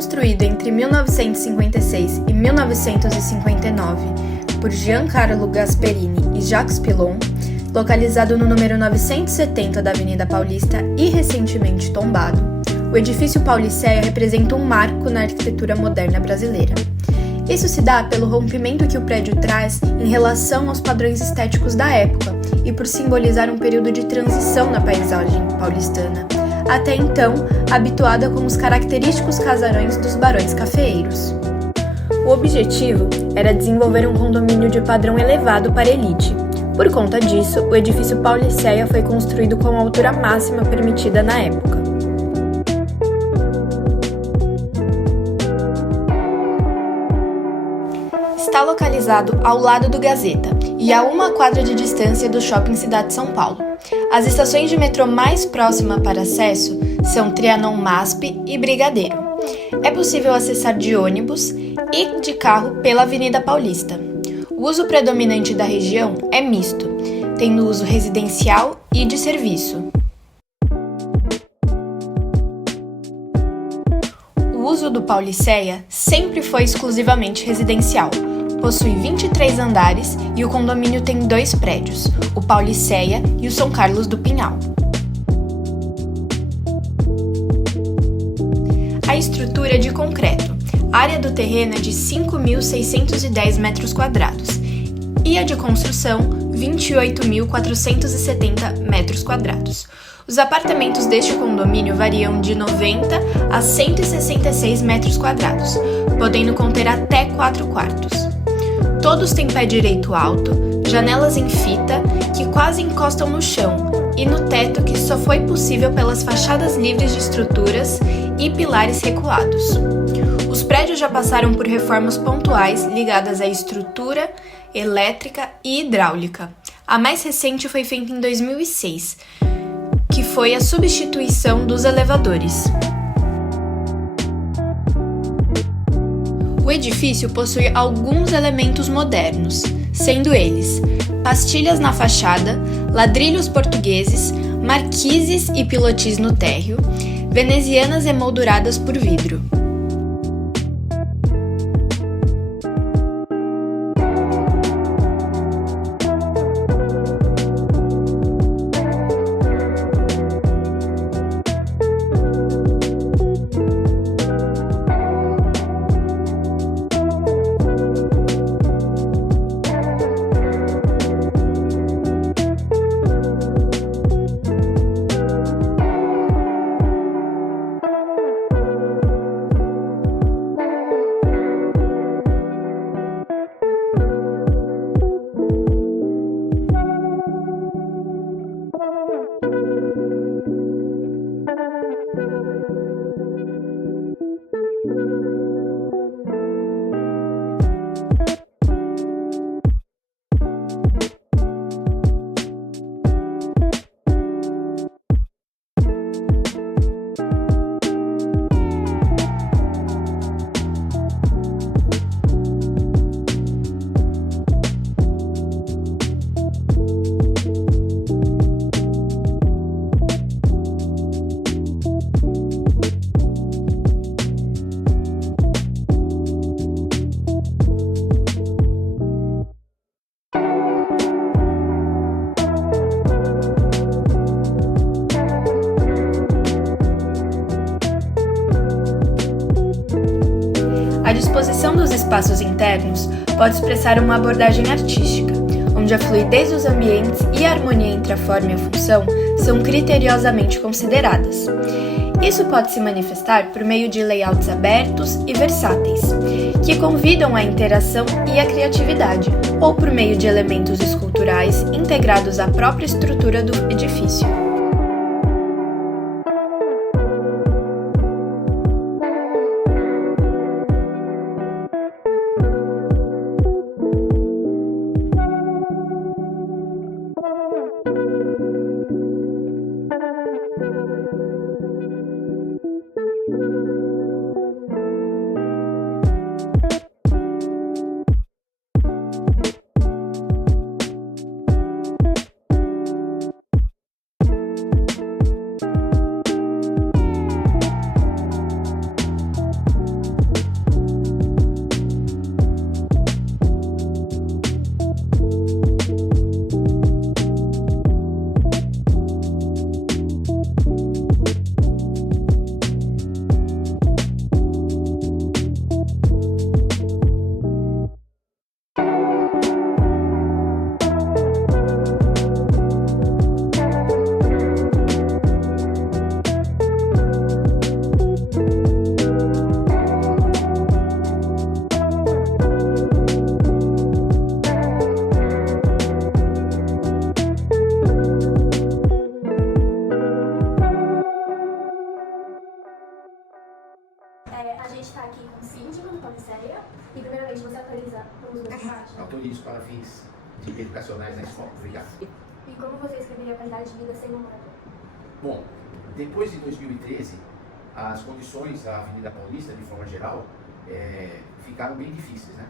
construído entre 1956 e 1959 por Giancarlo Gasperini e Jacques Pilon, localizado no número 970 da Avenida Paulista e recentemente tombado, o edifício Pauliceia representa um marco na arquitetura moderna brasileira. Isso se dá pelo rompimento que o prédio traz em relação aos padrões estéticos da época e por simbolizar um período de transição na paisagem paulistana, até então habituada com os característicos casarões dos barões cafeeiros. O objetivo era desenvolver um condomínio de padrão elevado para elite. Por conta disso, o edifício Pauliceia foi construído com a altura máxima permitida na época. Está localizado ao lado do Gazeta e a 1 quadra de distância do Shopping Cidade São Paulo. As estações de metrô mais próximas para acesso são Trianon MASP e Brigadeiro. É possível acessar de ônibus e de carro pela Avenida Paulista. O uso predominante da região é misto, tendo uso residencial e de serviço. O uso do Pauliceia sempre foi exclusivamente residencial. Possui 23 andares e o condomínio tem 2 prédios, o Pauliceia e o São Carlos do Pinhal. A estrutura é de concreto. A área do terreno é de 5.610 metros quadrados e a de construção, 28.470 metros quadrados. Os apartamentos deste condomínio variam de 90 a 166 metros quadrados, podendo conter até 4 quartos. Todos têm pé direito alto, janelas em fita que quase encostam no chão e no teto que só foi possível pelas fachadas livres de estruturas e pilares recuados. Os prédios já passaram por reformas pontuais ligadas à estrutura, elétrica e hidráulica. A mais recente foi feita em 2006, que foi a substituição dos elevadores. O edifício possui alguns elementos modernos, sendo eles pastilhas na fachada, ladrilhos portugueses, marquises e pilotis no térreo, venezianas emolduradas por vidro. A disposição dos espaços internos pode expressar uma abordagem artística, onde a fluidez dos ambientes e a harmonia entre a forma e a função são criteriosamente consideradas. Isso pode se manifestar por meio de layouts abertos e versáteis, que convidam à interação e à criatividade, ou por meio de elementos esculturais integrados à própria estrutura do edifício. A gente está aqui com o síndico do Pauliceia e, primeiramente, você autoriza o uso da imagem? Autorizo para fins educacionais na escola. Obrigado. E como você escreveria a qualidade de vida sem um morador? Bom, depois de 2013, as condições da Avenida Paulista, de forma geral, ficaram bem difíceis, né?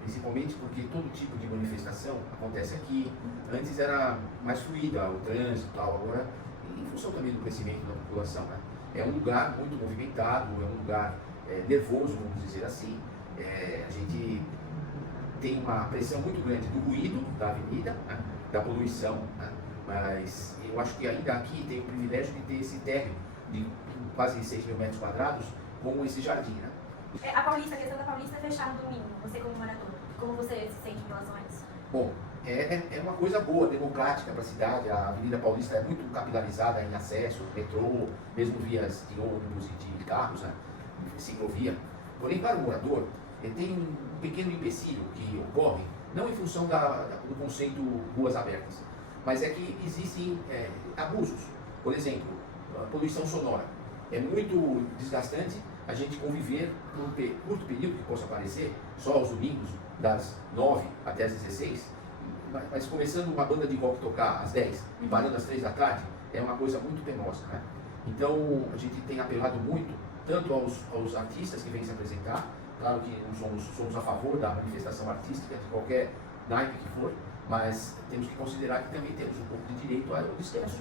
Principalmente porque todo tipo de manifestação acontece aqui. Antes era mais fluida o trânsito e tal, agora, em função também do crescimento da população, né? É um lugar muito movimentado, é um lugar nervoso, vamos dizer assim. A gente tem uma pressão muito grande do ruído da avenida, né? Da poluição, né? Mas eu acho que ainda aqui tem o privilégio de ter esse térreo de quase 6 mil metros quadrados com esse jardim, né? A questão da Paulista é fechar no domingo, você como morador. Como você se sente em relação a isso? Bom, é uma coisa boa, democrática para a cidade. A Avenida Paulista é muito capilarizada em acesso, metrô, mesmo vias de ônibus e de carros, né? Ciclovia. Porém, para o morador, tem um pequeno empecilho que ocorre, não em função do conceito ruas abertas, mas é que existem abusos. Por exemplo, a poluição sonora. É muito desgastante a gente conviver por um curto período, que possa parecer, só aos domingos, das 9 até as 16, mas começando uma banda de rock tocar às 10 e parando às 3 da tarde, é uma coisa muito penosa, né? Então, a gente tem apelado muito, tanto aos artistas que vêm se apresentar, claro que não somos a favor da manifestação artística, de qualquer naipe que for, mas temos que considerar que também temos um pouco de direito ao descanso,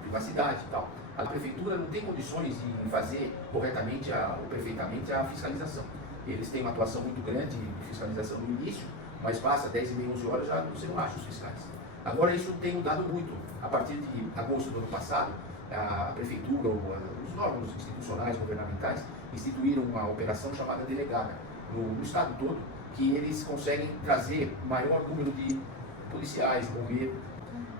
privacidade e tal. A prefeitura não tem condições de fazer corretamente ou perfeitamente a fiscalização. Eles têm uma atuação muito grande de fiscalização no início, mas passa 10 e meia, 11 horas, já você não acha os fiscais. Agora isso tem mudado muito. A partir de agosto do ano passado, a prefeitura, os órgãos institucionais, governamentais, instituíram uma operação chamada Delegada, no estado todo, que eles conseguem trazer maior número de policiais, bombeiro.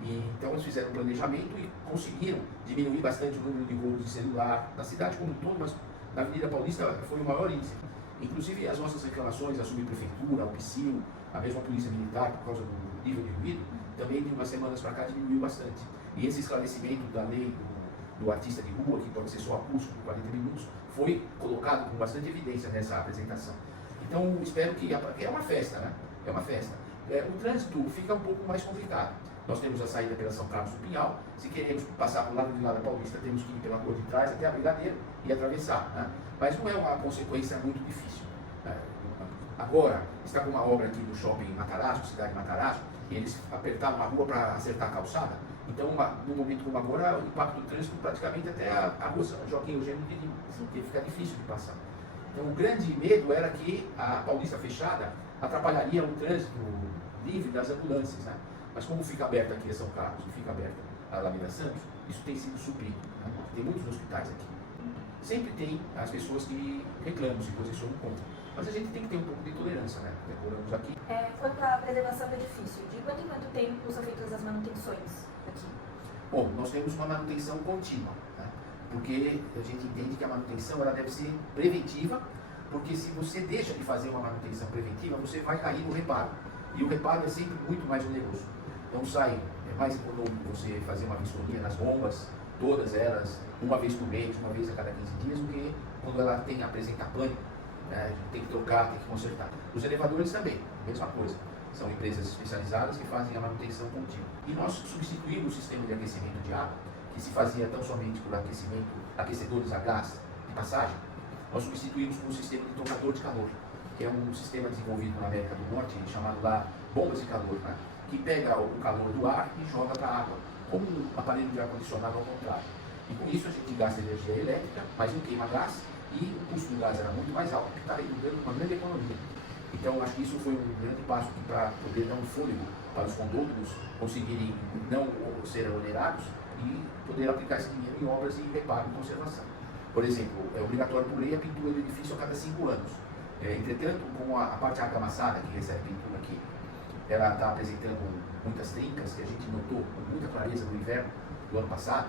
Então eles fizeram um planejamento e conseguiram diminuir bastante o número de roubos de celular na cidade como um todo, mas na Avenida Paulista foi o maior índice. Inclusive as nossas reclamações à subprefeitura, ao PSIL, a mesma Polícia Militar, por causa do nível de ruído, também de umas semanas para cá diminuiu bastante. E esse esclarecimento da lei do artista de rua, que pode ser só acústico por 40 minutos, foi colocado com bastante evidência nessa apresentação. Então espero que é uma festa, né? É uma festa. O trânsito fica um pouco mais complicado. Nós temos a saída pela São Carlos do Pinhal. Se queremos passar para o lado de lá da Paulista, temos que ir pela Rua de Trás até a Brigadeiro e atravessar, né? Mas não é uma consequência muito difícil. Agora, está com uma obra aqui no shopping Matarazzo, cidade de Matarazzo, e eles apertaram a rua para acertar a calçada. Então, num momento como agora, o impacto do trânsito praticamente até a rua Joaquim Eugênio de Lima, porque fica difícil de passar. Então, o grande medo era que a Paulista fechada atrapalharia o trânsito livre das ambulâncias, né? Mas como fica aberta aqui a São Carlos e fica aberta a Alameda Santos, isso tem sido suprido, né? Tem muitos hospitais aqui. Sempre tem as pessoas que reclamam, se posicionam contra. Mas a gente tem que ter um pouco de tolerância, né? Decoramos aqui. Quanto à preservação do edifício, de quanto em quanto tempo são feitas as manutenções aqui? Bom, nós temos uma manutenção contínua, né? Porque a gente entende que a manutenção ela deve ser preventiva, porque se você deixa de fazer uma manutenção preventiva, você vai cair no reparo. E o reparo é sempre muito mais oneroso. Então é mais econômico você fazer uma vistoria nas bombas, todas elas, uma vez por mês, uma vez a cada 15 dias, do que quando ela apresenta pânico, né? A gente tem que trocar, tem que consertar. Os elevadores também, mesma coisa. São empresas especializadas que fazem a manutenção contínua. E nós substituímos o sistema de aquecimento de água, que se fazia tão somente por aquecedores a gás de passagem, nós substituímos por um sistema de trocador de calor, que é um sistema desenvolvido na América do Norte, chamado lá bombas de calor, né? Que pega o calor do ar e joga para a água, como um aparelho de ar-condicionado ao contrário. E com isso a gente gasta energia elétrica, mas não queima gás, e o custo do gás era muito mais alto, que está redundando uma grande economia. Então acho que isso foi um grande passo para poder dar um fôlego para os condôminos conseguirem não ser onerados e poder aplicar esse dinheiro em obras de reparo e conservação. Por exemplo, é obrigatório por lei a pintura do edifício a cada 5 anos. Entretanto, com a parte argamassada que recebe pintura aqui, ela está apresentando muitas trincas que a gente notou com muita clareza no inverno do ano passado.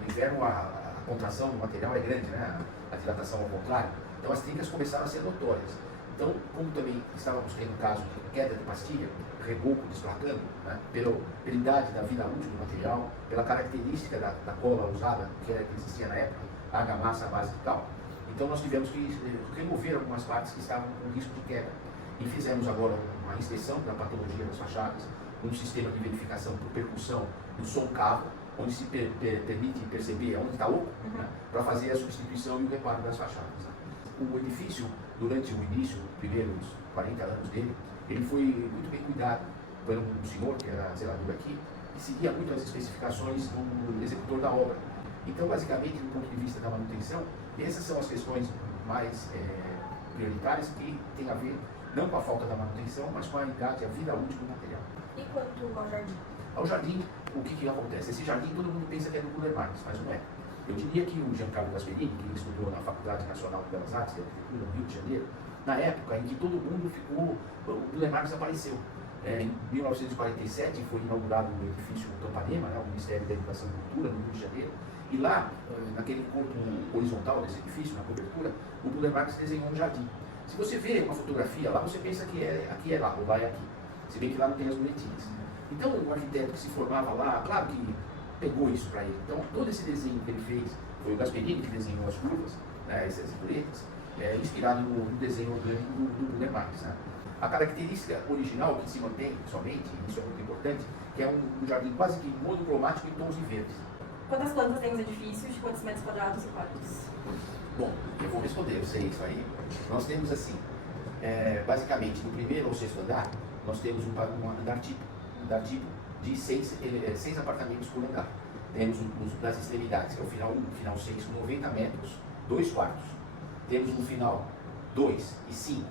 No inverno a contração do material é grande, né? A dilatação ao contrário. Então as trincas começaram a ser notórias. Então, como também estávamos tendo caso de queda de pastilha, reboco desplacando, né? Pela idade da vida útil do material, pela característica da cola usada, que existia na época, a argamassa, a base e tal. Então nós tivemos que remover algumas partes que estavam com risco de queda. E fizemos agora uma inspeção da patologia das fachadas, um sistema de verificação por percussão do som cavo, onde se permite perceber onde está oco, né, para fazer a substituição e o reparo das fachadas. Né. O edifício, durante o início, os primeiros 40 anos dele, ele foi muito bem cuidado por um senhor, que era zelador aqui, que seguia muito as especificações do executor da obra. Então, basicamente, do ponto de vista da manutenção, essas são as questões mais prioritárias que têm a ver não com a falta da manutenção, mas com a idade, a vida útil do material. E quanto ao jardim? Ao jardim, o que acontece? Esse jardim todo mundo pensa que é do Buller Marx, mas não é. Eu diria que o Giancarlo Gasperini, que estudou na Faculdade Nacional de Belas Artes de Arquitetura, no Rio de Janeiro, na época em que todo mundo ficou, o Buller Marx apareceu. Em 1947 foi inaugurado o edifício Campanema, né, o Ministério da Educação e Cultura, no Rio de Janeiro, e lá, naquele corpo horizontal desse edifício, na cobertura, o Buller Marx desenhou um jardim. Se você vê uma fotografia lá, você pensa que aqui é lá, ou lá é aqui. Se bem que lá não tem as muletinhas. Então, o arquiteto que se formava lá, claro que pegou isso para ele. Então, todo esse desenho que ele fez, foi o Gasperini que desenhou as curvas, né, essas muletas, inspirado no desenho orgânico do Buller Marx. Né. A característica original que se mantém somente, e isso é muito importante, que é um jardim quase que monocromático em tons de verdes. Quantas plantas tem os edifícios? Quantos metros quadrados e quartos? Bom, eu vou responder, eu sei isso aí. Nós temos assim, basicamente, no primeiro ou sexto andar, nós temos um andar tipo de seis apartamentos por andar. Temos das extremidades, que é o final 1, final 6, com 90 metros, 2 quartos. Temos no final 2 e 5,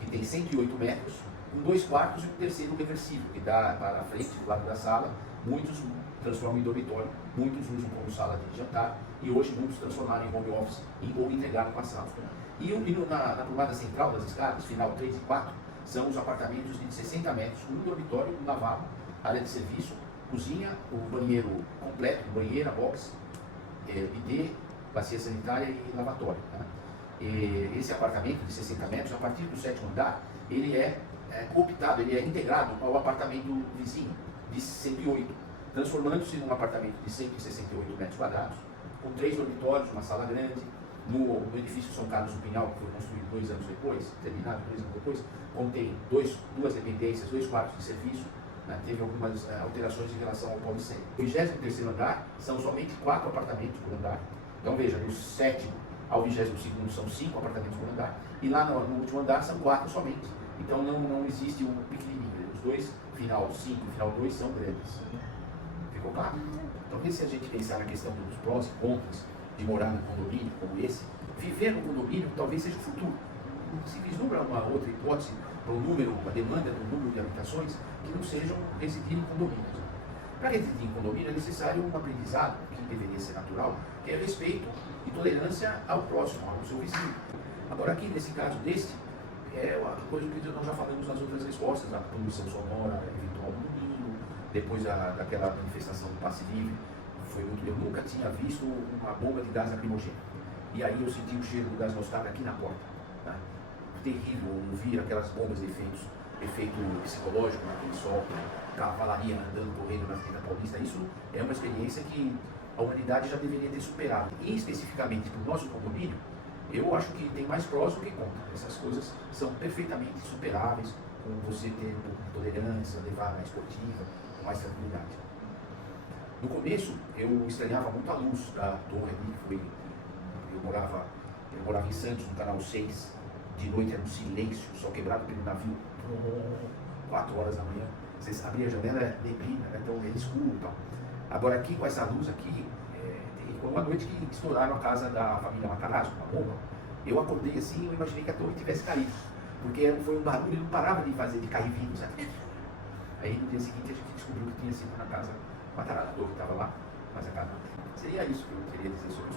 que tem 108 metros, com 2 quartos e um terceiro reversível, que dá para a frente, do lado da sala. Muitos transformam em dormitório, muitos usam como sala de jantar, e hoje muitos transformaram em home office ou integraram com a sala. E na plumada central das escadas, final 3 e 4, são os apartamentos de 60 metros, com um dormitório, um lavabo, área de serviço, cozinha, o banheiro completo, banheira, box, bidê, bacia sanitária e lavatório. Né? E esse apartamento de 60 metros, a partir do 7º andar, ele é cooptado, ele é integrado ao apartamento vizinho, de 108, transformando-se num apartamento de 168 metros quadrados, com 3 dormitórios, uma sala grande. No edifício São Carlos do Pinhal, que foi construído 2 anos depois, terminado 2 anos depois, contém 2 dependências, 2 quartos de serviço, né, teve algumas alterações em relação ao Paulicentro. O 23º andar são somente 4 apartamentos por andar. Então veja, do 7º ao 22º são 5 apartamentos por andar, e lá no último andar são 4 somente. Então não existe um pequenininho. Os dois, final 5 e final 2, são grandes. Ficou claro? Talvez se a gente pensar na questão dos prós e contras de morar num condomínio como esse, viver no condomínio talvez seja o futuro. Se vislumbra uma outra hipótese para a demanda do número de habitações que não sejam residir em condomínios. Para residir em condomínio é necessário um aprendizado, que deveria ser natural, que é respeito e tolerância ao próximo, ao seu vizinho. Agora aqui, nesse caso deste, é uma coisa que nós já falamos nas outras respostas, a poluição sonora eventual do domingo, depois daquela manifestação do passe livre, eu nunca tinha visto uma bomba de gás lacrimogêneo. E aí eu senti o cheiro do gás mostarda aqui na porta. Tá? Terrível ouvir aquelas bombas de efeito psicológico naquele sol, cavalaria andando, correndo na Avenida Paulista. Isso é uma experiência que a humanidade já deveria ter superado. E especificamente para o nosso condomínio, eu acho que tem mais prós do que contra. Essas coisas são perfeitamente superáveis, com você ter um pouco de tolerância, levar mais esportiva, com mais tranquilidade. No começo, eu estranhava muito a luz da torre ali, eu morava em Santos, no canal 6, de noite era um silêncio, só quebrado pelo navio, 4 horas da manhã, você abria a janela, era neblina, então era escuro e tal. Agora aqui, com essa luz aqui, foi uma noite que estouraram a casa da família Matarazzo, uma bomba, eu acordei assim, eu imaginei que a torre tivesse caído, porque foi um barulho, não parava de cair vidro, sabe? Aí no dia seguinte a gente descobriu que tinha sido na casa Matarazzo, a torre estava lá, mas a casa não. Seria isso que eu queria dizer sobre os